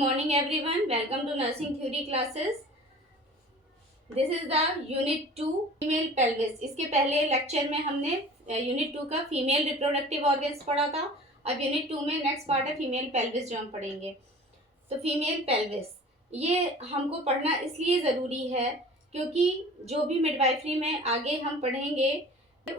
Good morning everyone. Welcome to nursing theory classes. This is the unit 2 female pelvis. इसके पहले lecture में हमने unit 2 का female reproductive organs पढ़ा था. अब यूनिट 2 में नेक्स्ट पार्ट है फीमेल पेल्विस जो हम पढ़ेंगे. तो फीमेल पेल्विस ये हमको पढ़ना इसलिए ज़रूरी है क्योंकि जो भी मिडवाइफरी में आगे हम पढ़ेंगे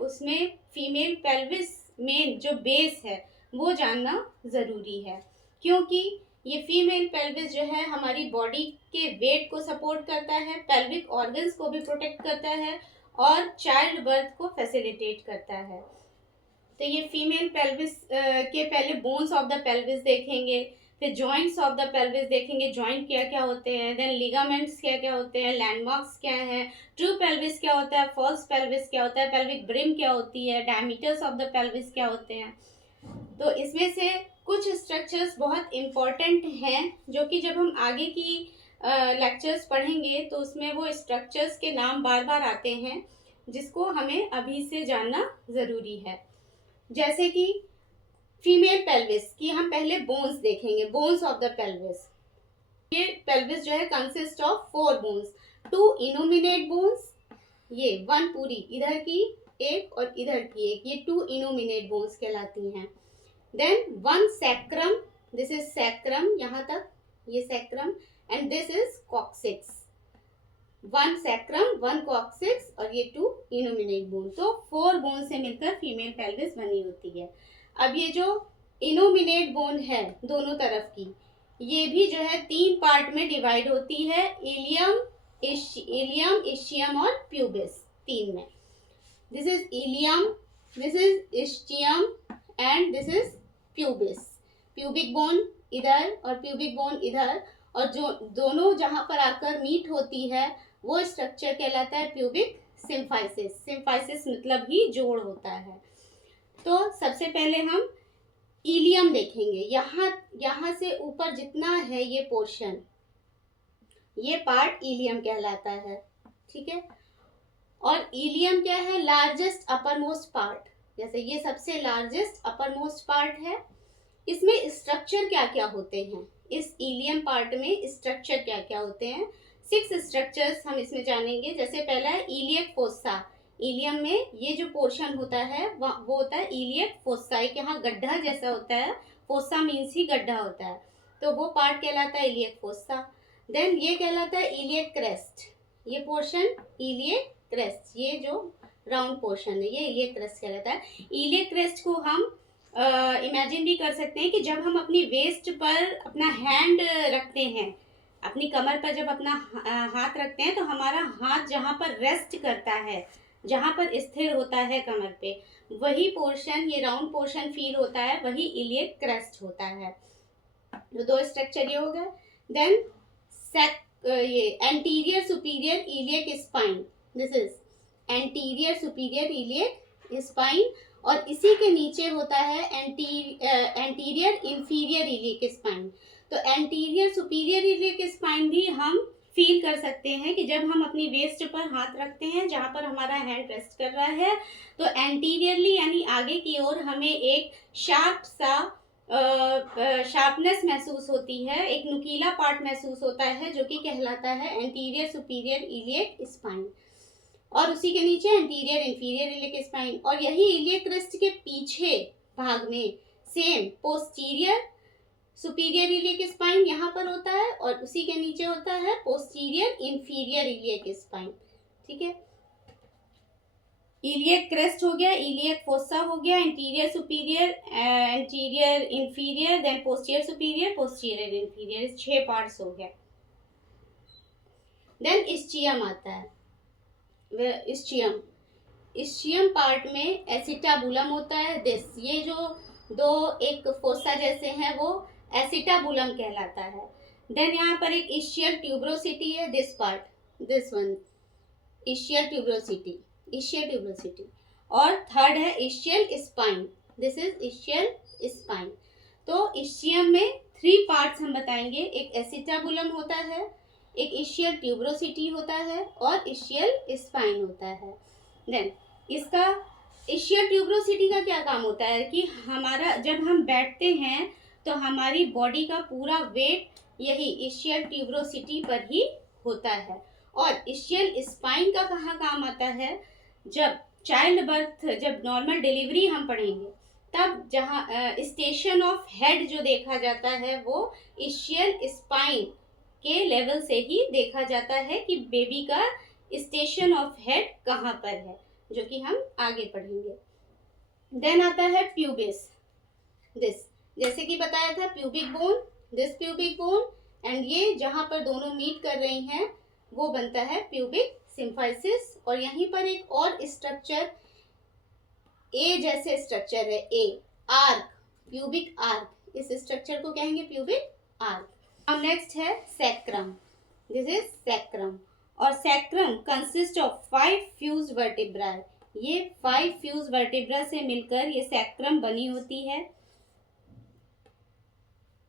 उसमें फीमेल पेल्विस में जो बेस है वो जानना ज़रूरी है, क्योंकि ये फीमेल पेल्विस जो है हमारी बॉडी के वेट को सपोर्ट करता है, पेल्विक ऑर्गन्स को भी प्रोटेक्ट करता है और चाइल्ड बर्थ को फैसिलिटेट करता है. तो ये फीमेल पेल्विस के पहले बोन्स ऑफ द पेल्विस देखेंगे, फिर जॉइंट्स ऑफ द पेल्विस देखेंगे, जॉइंट क्या क्या होते हैं, देन लिगामेंट्स क्या क्या होते हैं, लैंडमार्क्स क्या है, ट्रू पेल्विस क्या होता है, फॉल्स पेल्विस क्या होता है, पेल्विक ब्रिम क्या होती है, डायमीटर्स ऑफ द पेल्विस क्या होते हैं. तो इसमें से कुछ स्ट्रक्चर्स बहुत इम्पॉर्टेंट हैं जो कि जब हम आगे की लेक्चर्स पढ़ेंगे तो उसमें वो स्ट्रक्चर्स के नाम बार बार आते हैं जिसको हमें अभी से जानना ज़रूरी है. जैसे कि फीमेल पेल्विस की हम पहले बोन्स देखेंगे, बोन्स ऑफ द पेल्विस. ये पेल्विस जो है consist of 4 bones, 2 innominate bones, ये 1 पूरी इधर की एक और इधर की एक, ये 2 इनोमिनेट बोन्स कहलाती हैं. Then 1 sacrum, this is sacrum, यहाँ तक ये sacrum, and this is coccyx. 1 sacrum, 1 coccyx और ये 2 इनोमिनेट बोन. तो 4 बोन से मिलकर फीमेल पेल्विस बनी होती है. अब ये जो इनोमिनेट बोन है दोनों तरफ की, ये भी जो है 3 पार्ट में डिवाइड होती है, इलियम, इस्चियम और प्यूबिस. 3 में. This is ilium, this is ischium and this is pubis. Pubic bone इधर और प्यूबिक बोन इधर, और जो दोनों जहां पर आकर मीट होती है वो स्ट्रक्चर कहलाता है प्यूबिक सिम्फाइसिस. सिम्फाइसिस मतलब ही जोड़ होता है. तो सबसे पहले हम इलियम देखेंगे. यहाँ से ऊपर जितना है ये पोर्शन, ये पार्ट इलियम कहलाता है. ठीक है. और इलियम क्या है? Largest upper most part. जैसे ये सबसे लार्जेस्ट अपर मोस्ट पार्ट है. इसमें स्ट्रक्चर क्या क्या होते हैं, इस इलियम पार्ट में स्ट्रक्चर क्या क्या होते हैं? 6 स्ट्रक्चर्स हम इसमें जानेंगे. जैसे पहला है इलियक फोसा. इलियम में ये जो पोर्शन होता है वो होता है इलियक फोसा. एक यहाँ गड्ढा जैसा होता है, फोसा मीन्स ही गड्ढा होता है, तो वो पार्ट कहलाता है इलियक फोसा. देन ये कहलाता है इलियक क्रेस्ट. ये पोर्शन इलियक क्रेस्ट, ये जो राउंड पोर्शन है ये इलियक क्रेस्ट कहलाता है. इलियक क्रेस्ट को हम इमेजिन भी कर सकते हैं कि जब हम अपनी वेस्ट पर अपना हैंड रखते हैं, अपनी कमर पर जब अपना हाथ रखते हैं तो हमारा हाथ जहाँ पर रेस्ट करता है, जहाँ पर स्थिर होता है कमर पे, वही पोर्शन, ये राउंड पोर्शन फील होता है, वही इलियक क्रेस्ट होता है. तो 2 स्ट्रक्चर ये हो गए. देन ये anterior superior iliac spine. This is anterior superior iliac spine. और इसी के नीचे होता है एंटीरियर इंफीरियर इलियक स्पाइन. तो एंटीरियर सुपीरियर इलियक स्पाइन भी हम फील कर सकते हैं कि जब हम अपनी वेस्ट पर हाथ रखते हैं जहाँ पर हमारा हैंड रेस्ट कर रहा है, तो एंटीरियरली यानी आगे की ओर हमें एक शार्प सा शार्पनेस महसूस होती है, एक नुकीला पार्ट महसूस होता है जो कि कहलाता है एंटीरियर सुपीरियर इलियक स्पाइन. और उसी के नीचे एंटीरियर इंफीरियर इलियक स्पाइन. और यही इलियक क्रेस्ट के पीछे भाग में same posterior superior iliac spine यहाँ पर होता है और उसी के नीचे होता है पोस्टीरियर इंफीरियर इलियक स्पाइन. ठीक है. इलियक क्रेस्ट हो गया, इलियक फोसा हो गया, anterior superior, anterior inferior, then posterior superior, posterior inferior. 6 parts हो गए. देन इस्चियम आता है. इस्चियम पार्ट में एसिटाबुलम होता है. दिस, ये जो 2 एक फोसा जैसे हैं वो एसिटाबुलम कहलाता है. देन यहाँ पर एक इशियल ट्यूब्रोसिटी है. This part, this one essential tuberosity, essential tuberosity. और थर्ड है essential spine. This is essential spine. तो इशियम में 3 पार्ट्स हम बताएंगे. एक एसिटाबुलम होता है, एक इशियल ट्यूब्रोसिटी होता है और इशियल स्पाइन होता है. देन इसका इशियल ट्यूब्रोसिटी का क्या काम होता है कि हमारा जब हम बैठते हैं तो हमारी बॉडी का पूरा वेट यही इशियल ट्यूबरोसिटी पर ही होता है। और इशियल स्पाइन का कहाँ काम आता है? जब चाइल्ड बर्थ, जब नॉर्मल डिलीवरी हम पढ़ेंगे तब जहाँ स्टेशन ऑफ हेड जो देखा जाता है वो इशियल स्पाइन के लेवल से ही देखा जाता है कि बेबी का स्टेशन ऑफ हेड कहाँ पर है, जो कि हम आगे पढ़ेंगे। देन आता है प्यूबिस। दिस, जैसे कि बताया था, pubic bone, this pubic bone, and ये जहां पर दोनों मीट कर रही हैं वो बनता है प्यूबिक सिम्फाइसिस। और यहीं पर एक और स्ट्रक्चर ए जैसे स्ट्रक्चर है, ए आर्क, प्यूबिक आर्क, इस स्ट्रक्चर को कहेंगे प्यूबिक आर्क। अब नेक्स्ट है सैक्रम। This is sacrum. और सैक्रम कंसिस्ट ऑफ 5 फ्यूज वर्टिब्राए। ये 5 फ्यूज वर्टिब्रा से मिलकर ये सैक्रम बनी होती है।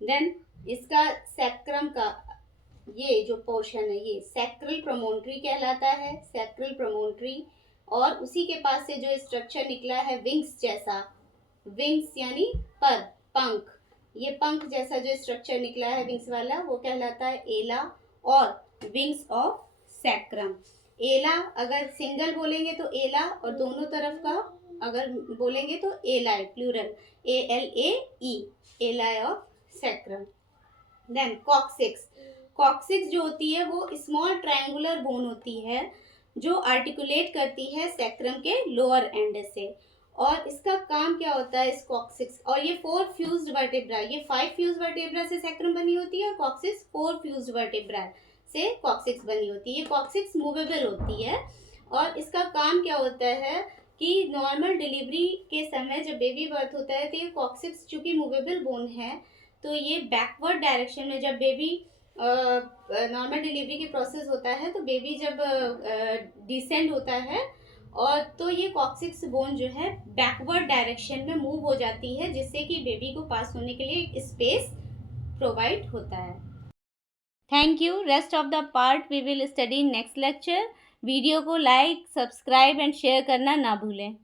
देन इसका सैक्रम का ये जो पोर्शन है ये सैक्रल प्रोमोन्ट्री कहलाता है, सैक्रल प्रोमोन्ट्री। और उसी के पास से जो स्ट्रक्चर निकला है विंग्स जैसा, विंग्स यानी पर, पंख, ये पंख जैसा जो स्ट्रक्चर निकला है विंग्स वाला वो कहलाता है एला और विंग्स ऑफ सैक्रम। एला अगर सिंगल बोलेंगे तो एला, और दोनों तरफ का अगर बोलेंगे तो alae, plural, ALAE, alae of sacrum. Then coccyx. Coccyx जो होती है वो स्मॉल ट्रायंगुलर बोन होती है जो आर्टिकुलेट करती है सैक्रम के लोअर एंड से। और इसका काम क्या होता है इस कॉक्सिक्स, और ये 4 फ्यूज्ड वर्टेब्रा, ये 5 फ्यूज्ड वर्टेब्रा से सैक्रम बनी होती है और कॉक्सिक्स 4 फ्यूज्ड वर्टेब्रा से कॉक्सिक्स बनी होती है। ये कॉक्सिक्स मूवेबल होती है और इसका काम क्या होता है कि नॉर्मल डिलीवरी के समय जब बेबी बर्थ होता है तो ये कॉक्सिक्स चूंकि मूवेबल बोन है तो ये बैकवर्ड डायरेक्शन में, जब बेबी नॉर्मल डिलीवरी की प्रोसेस होता है तो बेबी जब डिसेंड होता है और तो ये कॉक्सिक्स बोन जो है बैकवर्ड डायरेक्शन में मूव हो जाती है, जिससे कि बेबी को पास होने के लिए एक स्पेस प्रोवाइड होता है। Thank you. Rest of the part we will study next lecture. Video को लाइक, सब्सक्राइब एंड शेयर करना ना भूलें।